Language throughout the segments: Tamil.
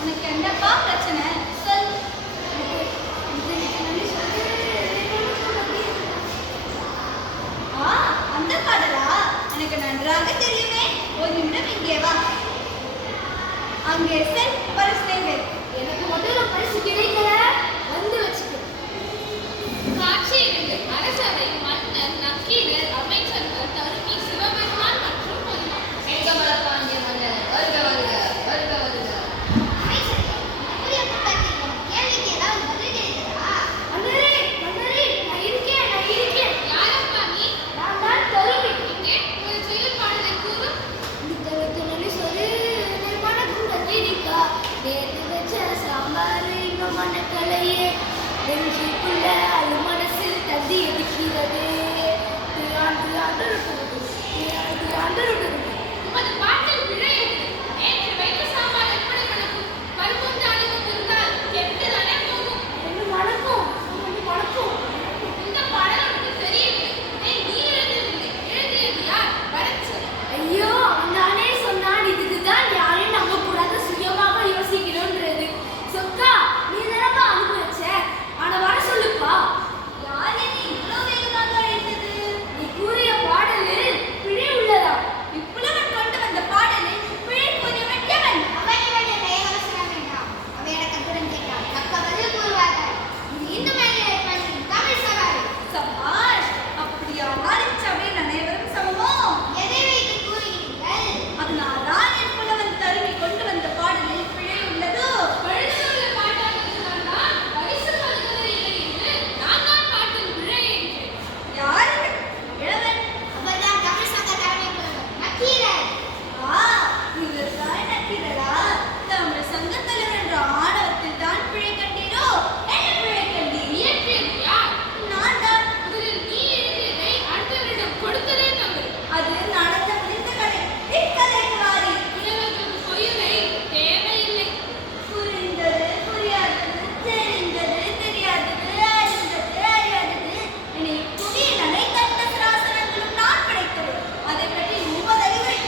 உனக்கு என்னப்பா பிரச்சனை சொல். அந்த பாடலா எனக்கு நன்றாக தெரியுமே. ஒரு நிமிடம் இங்கே வா. அங்கே செல் பரிசுகள். எனக்கு முதல்ல பரிசு கிடைக்கல, வந்து வச்சுக்க. காட்சி 2. அரசவை, மன்னர், நக்கீரர், அமைச்சர்கள், தருமி, சிவபெருமான் மற்றும் பொதுமக்கள். பாண்டிய மன்னர் வருக வருக வருக வருக. மனக்கலையே நெஞ்சுக்குள்ள அது மனசில் தந்தி எதிர்க்கிறது. உமது பாட்டில் பிழை எது? நேற்று வைத்த சாம்பார் எப்படி மணக்கும்? பருப்பும் தாளிப்பும் இருந்தால் கெட்டுதானே போகும். மணக்கும். இந்த பாடல் உனக்கு தெரியவில்லை. நீ எழுதவில்லை. எழுதியது யார்? வரச்சல். ஐயோ, அவன்தானே சொன்னான் இதுக்குதான் யாரையும் நம்ப கூடாது, சுயமாக யோசிக்கணும்ன்றது. சொக்கா, நீ தானப்பா அனுபவிச்ச. ஆனா வர சொல்லுப்பா. யார் என்னை இவ்வளவு வேகமாக அழைத்தது? நீ கூறிய பாடலில் பிழை உள்ளதா? இப்புலவன் கொண்டு வந்த பாடலில் பிழை கூறியவன் எவன்? சபாஷ்! அப்படியானால் இச்சபையில் அனைவரும் சமமோ? அதனால்தான் என் புலவன் தருமி கொண்டு வந்த பாடலில் பிழை உள்ளதோ? பழுதுள்ள பாட்டாக இருந்தால்தான் பரிசு பழுதுகள் இல்லை என்று நான் தான் பாட்டில் பிழை என்றேன். யார் இந்த இளவன்? இவர்தான் நக்கீரரா? தமிழ் சங்கத் தலைவர் என்ற ஆணவத்தில் தான் பிழை கண்டீரோ? என்ன பிழை கண்டீர்? இயற்றியது யார்? நான் தான். முதலில் நீ எழுதியதை அடுத்தவரிடம் கொடுத்ததே தவறு. அது நடந்த முடிந்த கதை. இக்கதைக்கு வாரி. புலவர்களுக்கு பொய்யுரை தேவையில்லை. புரிந்தது புரியாதது, தெரிந்தது தெரியாதது, அறிந்தது அறியாதது என புதிய நடை கண்ட சிராசனங்களும் நான் படைத்தது. அதை பற்றி 30 அறிவுரை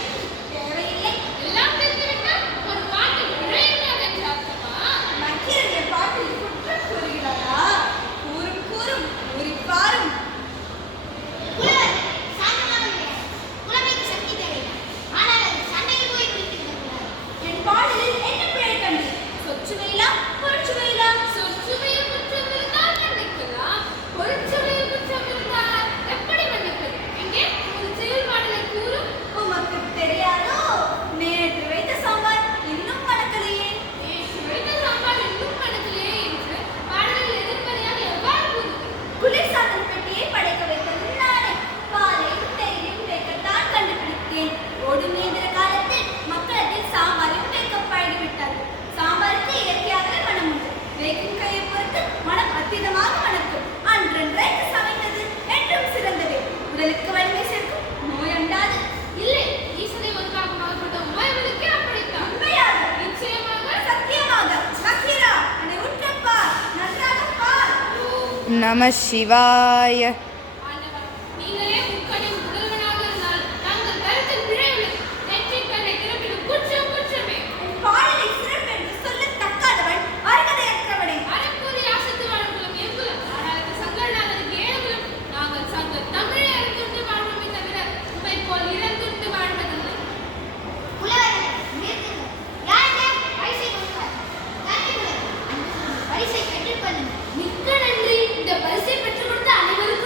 தேவையில்லை. எல்லாம் தெரிந்துவிட்டால் ஒரு பாட்டில் பிழை இருக்காது என்று அர்த்தமா? நக்கீரருடைய பாட்டில் குற்றம் கூறுகிறாரா? கூறும் கூறிப்பாரும். என் பாடலில் என்ன பிழை கண்டீர்? சொற்சுவையிலா பொருட்சுவையிலா? சொற்சுவையில் குற்றம் இருந்தால் மன்னிக்கலாம். பொருட்சுவையில் குற்றம் இருந்தால் எப்படி மன்னிப்பது? எங்கே ஒரு செயல் பாடலை கூறும். உமக்கு தெரியாதோ? நேற்று வைத்த சாம்பார் இன்னும் மணக்கலையே. நேற்று வைத்த சாம்பார் இன்னும் மனதிலே என்று பாடலில் எதிர்மறையாக எவ்வாறு கூறுவது? குளிர்சாதன பெட்டியை படைக்க வைத்தது நானே. பாலையும் தேயிலையும் வைக்கத்தான் கண்டுபிடித்தேன். ஒடுங்கிய காலத்தில் மக்களத்தில் சாம்பாரையும் வைக்க பழகிவிட்டார்கள். சாம்பாருக்கு இயற்கையாகவே மனம் உண்டு. வைக்கும் கையை பொறுத்து மனம் அத்திதமாக மணக்கும். அன்றன்றைக்கு சமைத்தது என்றும் சிறந்தது. உடலுக்கு வலிமை சேர்க்கும், நோய் அண்டாது. இல்லை, ஈசனை ஒன்றாக கொண்ட உமாயவனுக்கே அப்படித்தான். உண்மையாக, நிச்சயமாக சத்தியமாக. நக்கீரா, என்னை உற்று பார், நன்றாக பார். நம சிவாய. ஆண்டவா, நீங்களே முக்கணின் முதல்வனாக இருந்தால் நாங்கள் கருத்தில் பிழை உள்ளது. நெற்றிக் கண்ணை திறப்பிடும் குற்றம் குற்றமே. என் பாடலை சிறப்பு என்று சொல்லத் தக்காதவன், அருகதையற்றவனே. அறக்கூறி ஆசத்து வாழும் எங்குலம். ஆனால் அந்த சங்கரநாதனுக்கு ஏழுகுலம். நாங்கள் சங்க தமிழை அறிந்துண்டு வாழ்வோமே தவிர உமை போல் இறந்துண்டு வாழ்வதில்லை. மிக்க நன்றி. இந்த பரிசை பெற்றுக் கொடுத்த அனைவருக்கும்